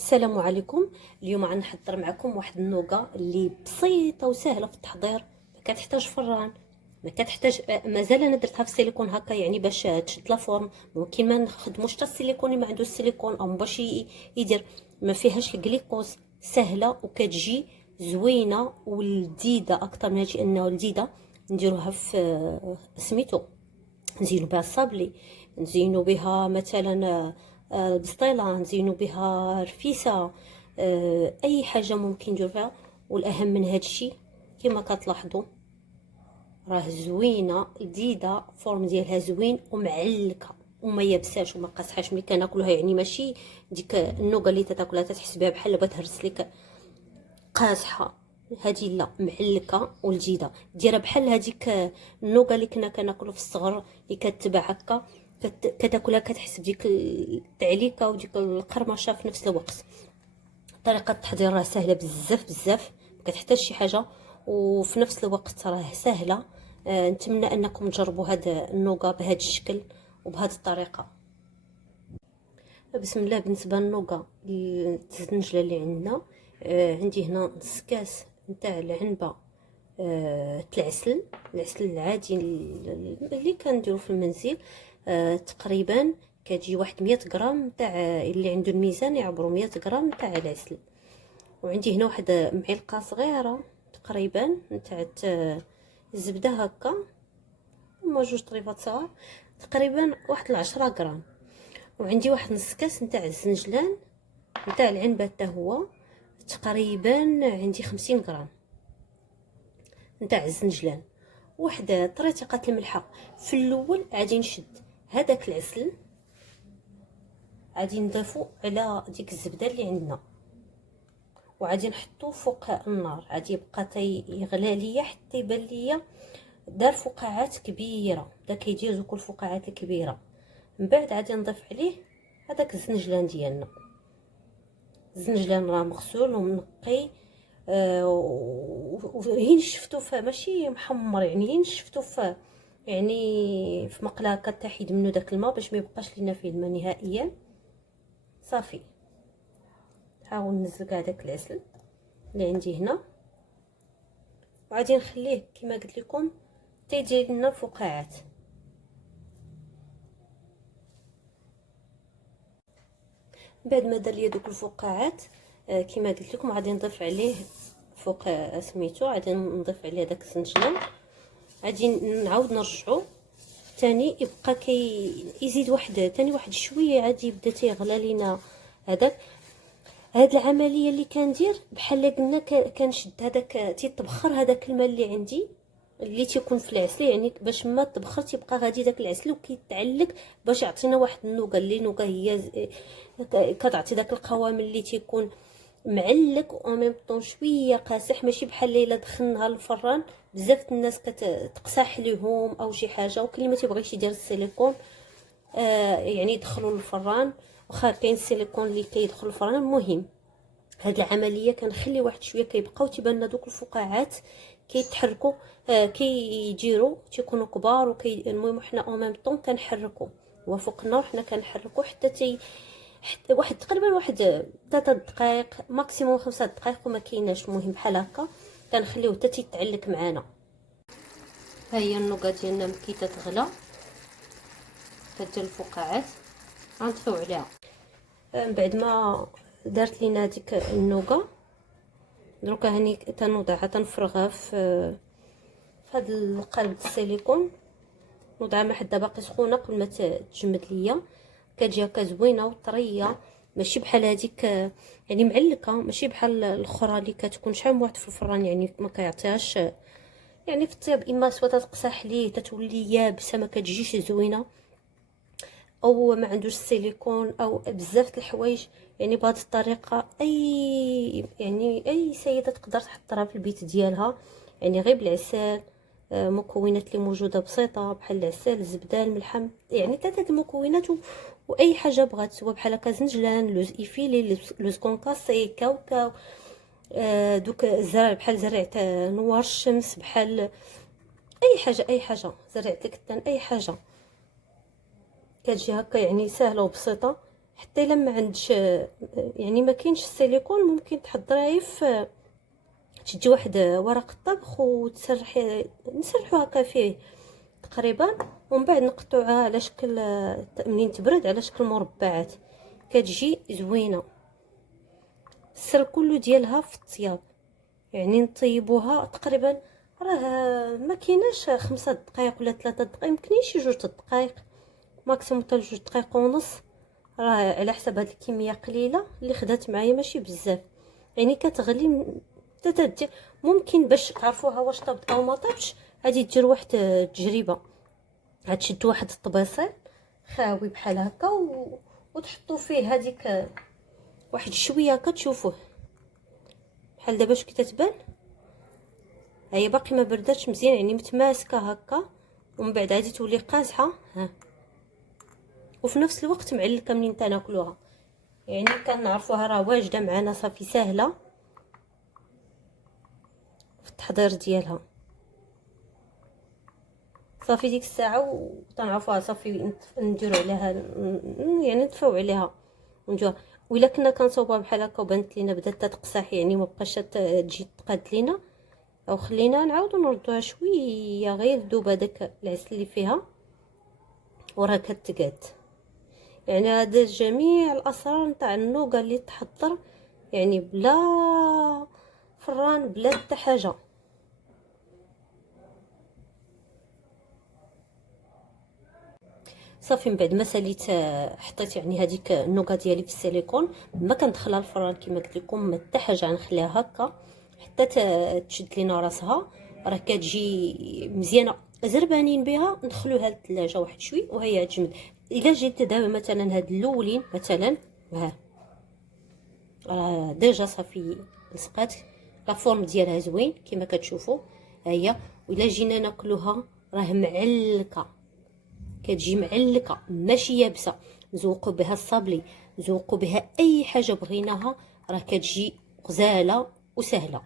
السلام عليكم. اليوم غنحضر معكم واحد النوغا اللي بسيطه وسهله في التحضير. ما كتحتاج فران، ما كتحتاج مازال انا درتها في السيليكون هكا يعني باش تشد لا فورم. ممكن ما نخدموش حتى السيليكون اللي ما عندوش السيليكون او باش يدير. ما فيهاش الجليكوز، سهله وكتجي زوينه ولذيذه اكثر من هادشي انه لذيذه. نديروها في سميتو، نزينو بها الصابلي، نزينو بها مثلا البسطيله، نزينو بها رفيسه، اي حاجه ممكن ندير فيها. والاهم من هذا الشيء كما كتلاحظوا راه زوينه لذيذه، فورم ديالها زوين ومعلكه وما يابساش وما قاصحاش ملي كناكلوها. يعني ماشي ديك النوغا اللي تاكلها تحس بها بحال بتهرس لك قاصحه، هذه لا، معلكه ولذيذه. ديرها بحال هذيك النوغا اللي كنا كناكلو في الصغر اللي كتباع هكا، كتاكلها كتحس بديك التعليكه وديك القرمشه في نفس الوقت. طريقه التحضير راه سهله بزاف بزاف، ما كتحتاج شي حاجه وفي نفس الوقت راه سهله. نتمنى انكم تجربوا هذا النوغا بهذا الشكل وبهذه الطريقه. بسم الله. بالنسبه للنوغا الزنجله اللي عندنا، عندي هنا نص كاس نتاع العنبه، العسل العادي اللي كنديرو في المنزل. تقريبا كتجي واحد 100 غرام نتاع، اللي عنده الميزان يعبروا 100 غرام نتاع العسل. وعندي هنا واحد معلقه صغيره تقريبا نتاع الزبده هكا، هما جوج طريفات صغار تقريبا واحد 10 غرام. وعندي واحد نص كاس نتاع الزنجلان نتاع العنبه حتى هو تقريبا عندي 50 غرام نتاع الزنجلان. واحد طريقه الملحه. في الاول غادي نشد هذاك العسل، غادي نضيفو على ديك الزبده اللي عندنا وغادي نحطو فوق النار. غادي يبقى يغلى ليا حتى يبان ليا دار فقاعات كبيره، بدا كيدير دوك الفقاعات الكبيره. من بعد غادي نضيف عليه هذاك الزنجلان ديالنا. الزنجلان راه مغسول ومنقي، وهين شفتو فيه ماشي محمر، يعني هين شفتو فيه يعني في مقله كتحيد منه داك الماء باش ما يبقاش لينا فيه الماء نهائيا. صافي، نحاول ننزل كاع داك العسل اللي عندي هنا وغادي نخليه كما قلت لكم تيدير لنا الفقاعات. بعد ما دار ليا دوك الفقاعات، كما قلت لكم غادي نضيف عليه فوق سميتو، غادي نضيف عليه داك الزنجلان. غادي نعاود نرجعو تاني يبقى يزيد واحد تاني واحد شويه، عادي يبدا تيغلى لينا هذاك. هاد العمليه اللي كندير بحال قلنا كنشد هذاك تيتبخر هذاك الماء اللي عندي اللي تيكون في العسل، يعني باش ما تبخر تيبقى غادي داك العسل وكيتعلق باش يعطينا واحد النوغا. اللي نوغا هي كتعطي داك القوام اللي تيكون معلك و ميم طون شويه قاسح، ماشي بحال الا دخلناها للفران. بزاف الناس كتقسح ليهم او شي حاجه، وكل اللي ما تيبغيش يدير السيليكون يعني يدخلوا للفران، واخا كاين السيليكون اللي كيدخل الفران. المهم هاد العمليه كنخلي واحد شويه كيبقاو تيبان لنا دوك الفقاعات كيتحركوا، كيجيروا تيكونوا كبار المهم حنا او ميم طون كنحركوا وفوق النار. حنا كنحركوا حتى واحد تقريبا واحد 3 دقائق ماكسيموم 5 دقائق وما كايناش. المهم بحال هكا كنخليوه حتى تيتعلك معانا. ها هي النوغا ديالنا ملي تتغلى كدير الفقاعات غنطفيو عليها. من بعد ما دارت لينا ديك النوغا دروكا هاني تنوضعها تنفرغها في هاد القالب السيليكون. نوضعها ما حدا باقي سخونه قبل ما تجمد ليا. كتجي هكا زوينه وطريه، ماشي بحال هذيك يعني معلكه، ماشي بحال الاخرى اللي كتكون شحال من واحد في الفران يعني ما كيعطيهاش يعني في الطياب. اما سوا تتقسح ليه تتولي يابسه ما كتجيش زوينه، او ما عندوش السيليكون او بزاف د الحوايج. يعني بهذه الطريقه اي سيده تقدر تحضرها في البيت ديالها، يعني غير بالعسل. مكونات اللي موجوده بسيطه بحال العسل، الزبده، الملح، يعني 3 المكونات واي حاجه بغات، سواء بحال هكا زنجلان، لوز ايفيلي، لوز كونكاسي، كاوكاو، دوك الزرع بحال زرعت نوار الشمس، بحال اي حاجه زرعت الكتان، اي حاجه كتجي هكا يعني سهله وبسيطه. حتى الا ما عندش يعني ما كاينش السيليكون، ممكن تحضريه في تجي واحد ورق الطبخ وتسرحي نسرحو هكا فيه تقريبا، ومن بعد نقطعوها على شكل منين تبرد على شكل مربعات، كتجي زوينه. السر كله ديالها في الطياب، يعني نطيبوها تقريبا راه ما كايناش 5 دقائق ولا 3 دقائق، مكنيش 2 دقائق ماكسيموم حتى 2 دقائق ونص، راه على حسب هاد الكميه قليله اللي خدات معايا ماشي بزاف. يعني كتغلي تتدي ممكن باش تعرفوها واش طابت او ما طابتش، غادي دير واحد التجربه، غتشدوا واحد الطبيصيل خاوي بحال هكا وتحطوا فيه هذيك واحد شويه كتشوفوه بحال دابا اش كتتبان، هي باقي ما برداتش مزيان يعني متماسكه هكا، ومن بعد غادي تولي قازحه ها، وفي نفس الوقت معلكه منين تناكلوها. يعني كنعرفوها راه واجده معنا صافي، سهله في التحضير ديالها. صافي ديك الساعه وتنعرفوها صافي نديرو عليها يعني نطفيو عليها ونجوها. وإلا كنا كنصوبوها بحال هكا وبانت لينا بدات تتقصح يعني ما بقاش تجي تقاد لينا، او خلينا نعاودو نردوها شويه غير دوب هذاك العسل اللي فيها وراه كتقاد. يعني هذا جميع الاسرار نتاع النوغا اللي تحضر يعني بلا فران بلا حتى حاجه. صافي من بعد ما ساليت حطيت يعني هذيك النوغا ديالي في السيليكون، ما كندخلها الفران كما قلت لكم، ما حتى حاجه، غنخليها هكا حتى تشد لينا راسها، راه كتجي مزيانه. زربانين بها ندخلوها للثلاجه واحد شوي وهي تجمد. الا جيت دابا مثلا هاد الاولين مثلا ها ديجا صافي لصقات، لا فورم ديالها زوين كما كتشوفوا هي. وإلا جينا ناكلوها راه معلكه، كتجي معلكه ماشي يابسه، نزوقوا بها الصابلي، نزوقوا بها اي حاجه بغيناها، راه كتجي غزاله وسهله.